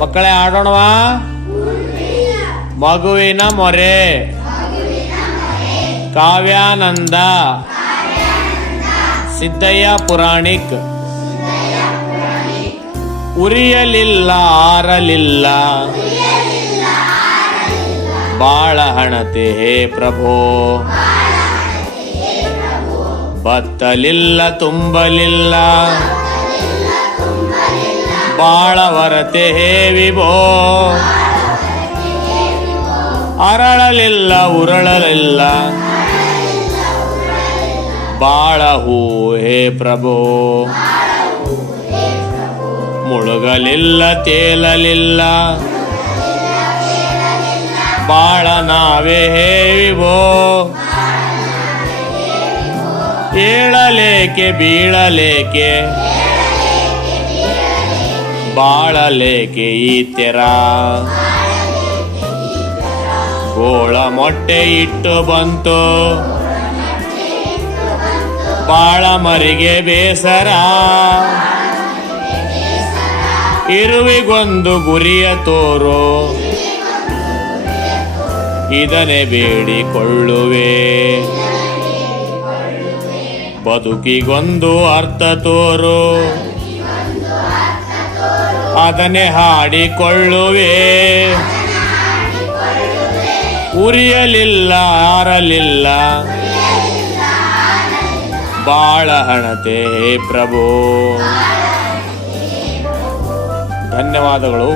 ಮಕ್ಕಳೇ ಆಡೋಣವಾ? ಮಗುವಿನ ಮೊರೆ ಕಾವ್ಯಾನಂದ ಸಿದ್ದಯ್ಯ ಪುರಾಣಿಕ್. ಉರಿಯಲಿಲ್ಲ ಆರಲಿಲ್ಲ ಬಾಳ ಹಣತೆ ಹೇ ಪ್ರಭೋ, ಬತ್ತಲಿಲ್ಲ ತುಂಬಲಿಲ್ಲ ಬಾಳ ವರತೆ ಹೇ ವಿಭೋ, ಅರಳಲಿಲ್ಲ ಉರಳಲಿಲ್ಲ ಬಾಳ ಹೂ ಹೇ ಪ್ರಭೋ, ಮುಳುಗಲಿಲ್ಲ ತೇಲಲಿಲ್ಲ ಬಾಳ ನಾವೇ ಹೇ ವಿಭೋ, ಏಳಲೇಕೆ ಬೀಳಲೇಕೆ ಬಾಳಲೇಕೆ ಈ ತೆರ, ಗೋಳ ಮೊಟ್ಟೆ ಇಟ್ಟು ಬಂತು ಬಾಳ ಮರಿಗೆ ಬೇಸರ, ಇರುವಿಗೊಂದು ಗುರಿಯ ತೋರು ಇದನ್ನೇ ಬೇಡಿಕೊಳ್ಳುವೆ, ಬದುಕಿಗೊಂದು ಅರ್ಥ ತೋರು ಅದನ್ನೇ ಹಾಡಿಕೊಳ್ಳುವೆ, ಉರಿಯಲಿಲ್ಲ ಆರಲಿಲ್ಲ ಬಾಳ ಹಣತೆ ಪ್ರಭು. ಧನ್ಯವಾದಗಳು.